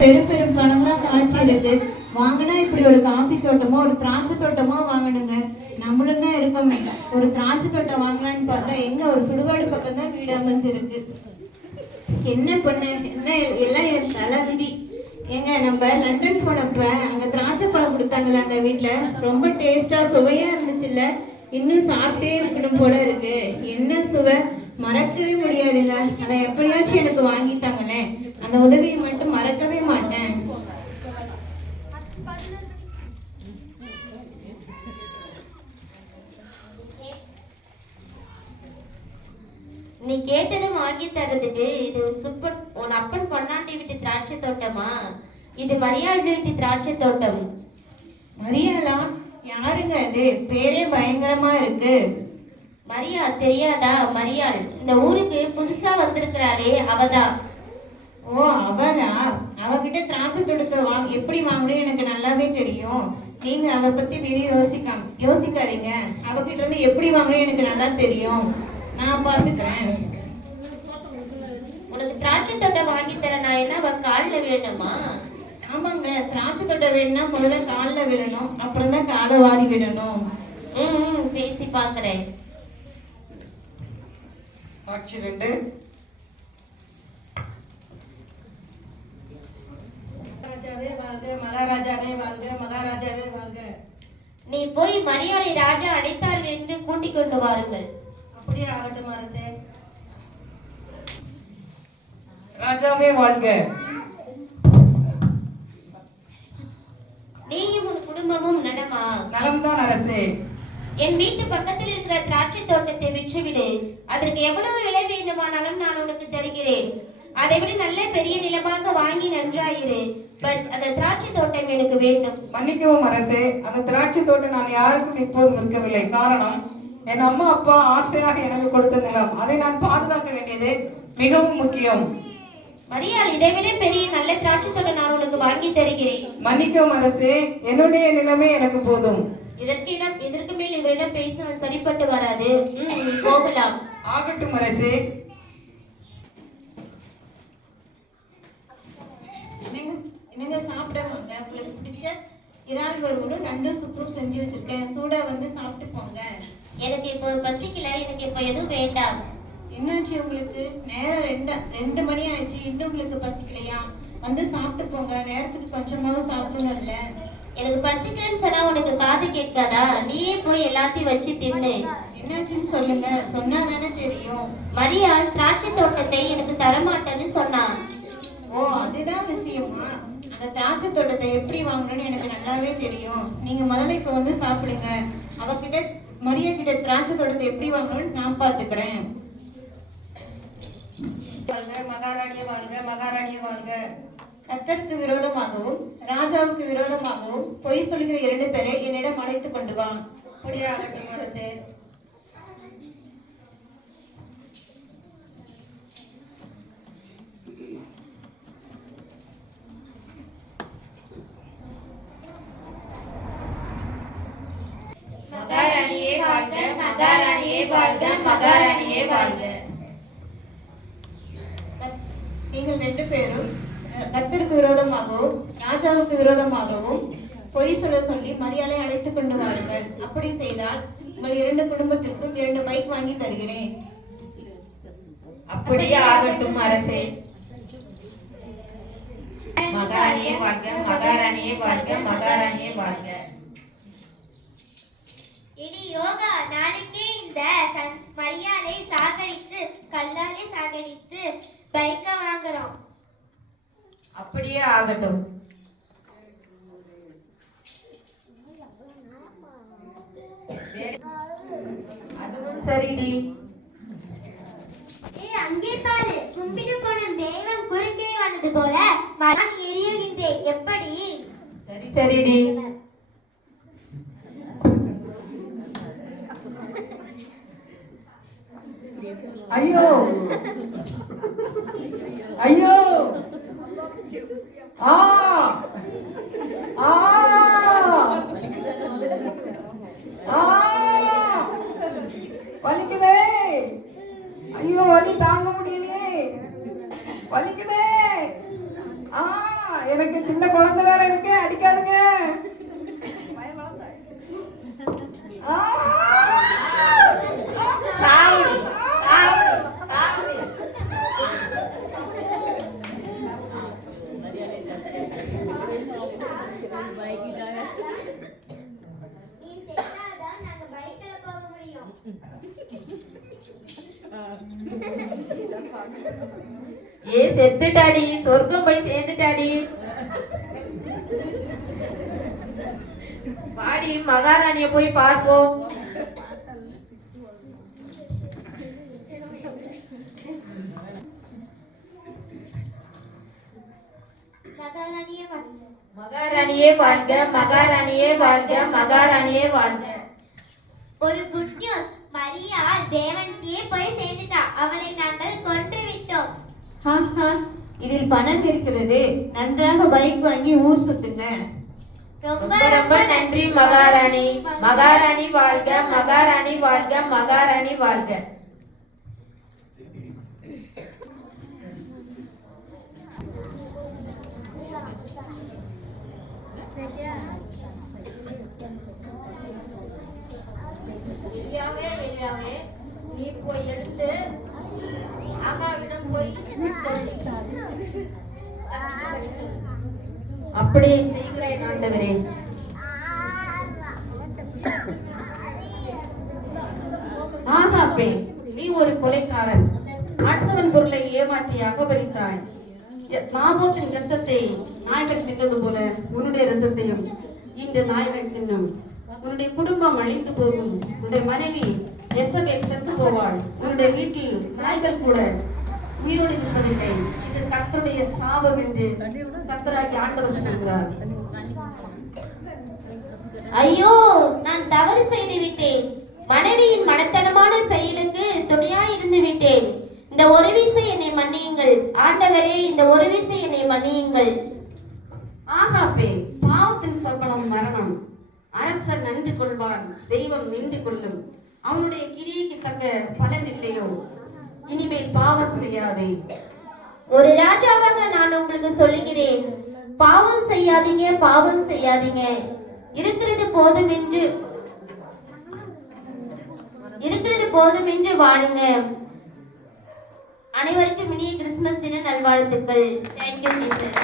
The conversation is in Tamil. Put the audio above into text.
பெரும் பெரும் பணம்லாம் காட்சி இருக்கு. வாங்கினா இப்படி ஒரு காஃபி தோட்டமோ ஒரு திராட்சை தோட்டமோ வாங்கணுங்க. நம்மளும் தான் இருக்கோமே. ஒரு திராட்சை தோட்டம் வாங்கலாம்னு பார்த்தா எங்க ஒரு சுடுகாடு பக்கம் தான் வீடு அமைஞ்சிருக்கு. என்ன பண்ண? என்ன எல்லாம் என் தலை ஏங்க நம்ம லண்டன் போனப்ப அங்க திராட்சை பழம் கொடுத்தாங்கல்ல அந்த வீட்ல. ரொம்ப டேஸ்டா சுவையா இருந்துச்சுல்ல. இன்னும் சாப்பிட்டே இருக்கணும் போல இருக்கு. என்ன சுவை? மறக்கவே முடியாதுங்க. அதை எப்படியாச்சும் எனக்கு வாங்கிட்டாங்களே அந்த உதவியை மட்டும் மறக்கவே மாட்டேன் நீ கேட்டதை வாங்கி தரதுக்கு இது உன் சுப்பன் உன் அப்பன் பொன்னாண்டி வீட்டு திராட்சை தோட்டமா? இது மரியாள் வீட்டு திராட்சை தோட்டம். மரியாளா? யாருங்க அது பேரே பயங்கரமா இருக்கு. மரியா தெரியாதா? மரியாள் இந்த ஊருக்கு புதுசா வந்திருக்கிறாளே அவதான் ஓ அவளா அவகிட்ட திராட்சை தொடுக்க வாங்க எப்படி வாங்கணும்? எனக்கு நல்லாவே தெரியும். நீங்க அதை பத்தி வெளியே யோசிக்காம யோசிக்காதீங்க. அவகிட்ட இருந்து எப்படி வாங்கணும்? எனக்கு நல்லா தெரியும். நான் பார்த்துக்கிறேன் திராட்சை தோட்டம் வாங்கி தர நான் என்ன அவ காலில் விழணுமா? ஆமாங்க திராட்சை தொட்டை வேணும்னா முதல்ல காலில் விழணும் அப்புறம் தான் காலை வாரி விடணும். ம் ம், பேசி பார்க்கறேன் காட்சி ரெண்டு. மகாராஜாவே வாழ்க மகாராஜாவே வாழ்க மகாராஜாவே வாழ்க. நீ போய் மரியாதை ராஜா அடைத்தார்கள் என்று கூட்டிக் கொண்டு வாருங்கள். அப்படியே ஆகட்டும் அரசே. ராஜாவே வாழ்க. நீயும் உன் குடும்பமும் நலமா? நலம்தான் அரசே. என் வீட்டு பக்கத்தில் இருக்கிற திராட்சை தோட்டத்தை விற்றுவிடு. அதற்கு எவ்வளவு விலை வேண்டுமானாலும் நான் உனக்கு தருகிறேன். அதை விட நல்ல பெரிய நிலமாக வாங்கி நன்றாயிரு. பட் அந்த திராட்சை தோட்டம் எனக்கு வேண்டும். மன்னிக்கவும் அரசே அந்த திராட்சை தோட்டம் நான் யாருக்கும் இப்போது விற்கவில்லை. காரணம் என் அம்மா அப்பா ஆசையாக எனக்கு கொடுத்த நிலம். அதை நான் பாதுகாக்க வேண்டியது மிகவும் முக்கியம். மரியாள் இதை விட பெரிய நல்ல திராட்சை தோட்டம் நான் உனக்கு வாங்கி தருகிறேன். மன்னிக்கவும் அரசே என்னுடைய நிலமே எனக்கு போதும். இதற்கிடம் இதற்கு மேல் இவரிடம் பேசுவது சரிப்பட்டு வராது. போகலாம். ஆகட்டும் அரசே என்னங்க சாப்பிட வாங்க? உங்களுக்கு பிடிச்ச இறால் வறுவலும் நண்டு சுப்பும் செஞ்சு வச்சிருக்கேன். சூடா வந்து சாப்பிட்டு போங்க. எனக்கு இப்போ பசிக்கல எனக்கு இப்போ எதுவும் வேண்டாம். என்னாச்சு உங்களுக்கு? நேரம் ரெண்டு ரெண்டு மணி ஆச்சு இன்னும் உங்களுக்கு பசிக்கலையா? வந்து சாப்பிட்டு போங்க. நேரத்துக்கு கொஞ்சமாவது சாப்பிடணும்ல எனக்கு பசிக்கலன்னு சொன்னா உனக்கு காது கேட்காதா? நீயே போய் எல்லாத்தையும் வச்சு தின்னு. என்னாச்சுன்னு சொல்லுங்க. சொன்னா தானே தெரியும். மரியாள் திராட்சை தோட்டத்தை எனக்கு தரமாட்டேன்னு சொன்னான் ஓ அதுதான் விஷயமா? அந்த திராட்சை தோட்டத்தை எப்படி வாங்கணும்னு எனக்கு நல்லாவே தெரியும். நீங்க முதல்ல இப்ப வந்து சாப்பிடுங்க. அவகிட்ட மரியா கிட்ட திராட்சை தோட்டத்தை எப்படி வாங்கணும்னு நான் பாத்துக்கிறேன் வாழ்க மகாராணிய வாழ்க மகாராணிய வாழ்க. கத்தருக்கு விரோதமாகவும் ராஜாவுக்கு விரோதமாகவும் பொய் சொல்கிற இரண்டு பேரை என்னிடம் அழைத்து கொண்டு வா. அப்படியே ஆகட்டும் அரசே மகாராணியே வாழ்க மகாராணியே வாழ்க மகாராணி வாழ்க நீங்கள் ரெண்டு பேரும் அஹ், கர்த்தருக்கு விரோதமாகவும் ராஜாவுக்கு விரோதமாகவும் பொய் சொல்ல சொல்லி மரியாதை அழைத்து கொண்டு வாருங்கள். அப்படி செய்தால் உங்கள் இரண்டு குடும்பத்திற்கும் இரண்டு பைக் வாங்கி தருகிறேன். அப்படியே ஆகட்டும் அரசே. மகாராணியே வாழ்க மகாராணியே வாழ்க மகாராணியே வாழ்க. இனி யோகா நாளைக்கே இந்த மரியாதை சாகடித்து கல்லாலே சாகடித்து பைக்க வாங்குறோம். அப்படியே ஆகட்டும். அதுவும் சரிடி. அங்கே பாரு. கும்பிடு போனும் தெய்வம் குறுக்கே வந்தது போல நான் எரியுகின்றேன் எப்படி? சரி சரிடி. ஐயோ. ஐயோ! ஆ! ஆ! ஆ! வலிக்குதே! ஐயோ வலி தாங்க முடியலையே. வலிக்குதே! ஆ எனக்கு சின்ன குழந்தை வேற இருக்கு. ஏ செத்துட்டாடி சொர்க்கம் போய் சேர்ந்துட்டாடி. வாடி மகாராணிய போய் பார்ப்போம். மகாராணியே வந்து மகாராணியே வாழ்க மகாராணியே வாழ்க மகாராணியே வாழ்க. ஒரு குட் நியூஸ் மரியா தேவன்கியே போய் சேர்ந்துட்டா. அவளை நாங்கள் கொன்று விட்டோம் ஹா, ஹா. இதில் பணம் இருக்கிறது. நன்றாக பைக் வாங்கி ஊர் சுத்துங்க. ரொம்ப ரொம்ப நன்றி மகாராணி. மகாராணி வாழ்க மகாராணி. வாழ்க மகாராணி வாழ்க. வரவே வெளியாவே. நீ போய் எடுத்து அம்மாவிடம் போய் அப்படியே செய்கிறேன் ஆண்டவரே. ஆகாப்பே நீ ஒரு கொலைக்காரன். அடுத்தவன் பொருளை ஏமாற்றி அகபரித்தாய். நாபோத்தின் ரத்தத்தை நாய்கள் தின்றது போல உன்னுடைய ரத்தத்தையும் இன்று நாய்கள் தின்னும். உன்னுடைய குடும்பம் அழிந்து போகும். உன்னுடைய மனைவி எசபே செத்து போவாள். உன்னுடைய வீட்டில் நாய்கள் கூட உயிரோடு இருப்பதில்லை. இது கர்த்தருடைய சாபம் என்று கர்த்தராகி ஆண்டவர் சொல்கிறார். ஐயோ நான் தவறு செய்து விட்டேன். மனைவியின் மனத்தனமான செயலுக்கு துணையாய் இருந்து விட்டேன். இந்த ஒரு விசை என்னை மன்னியுங்கள். ஆண்டவரே இந்த ஒரு விசை என்னை மன்னியுங்கள். ஆகாப்பே அரசர் நன்றி கொள்வான் தெய்வம் நின்று கொள்ளும். அவனுடைய கிரியைக்கு தக்க பலன் இல்லையோ? இனிமேல் பாவம் செய்யாதே. ஒரு ராஜாவாக நான் உங்களுக்கு சொல்லுகிறேன் பாவம் செய்யாதீங்க பாவம் செய்யாதீங்க. இருக்கிறது போதும் என்று இருக்கிறது போதும் என்று வாழுங்க. அனைவருக்கும் இனிய கிறிஸ்துமஸ் தின நல்வாழ்த்துக்கள். Thank you Jesus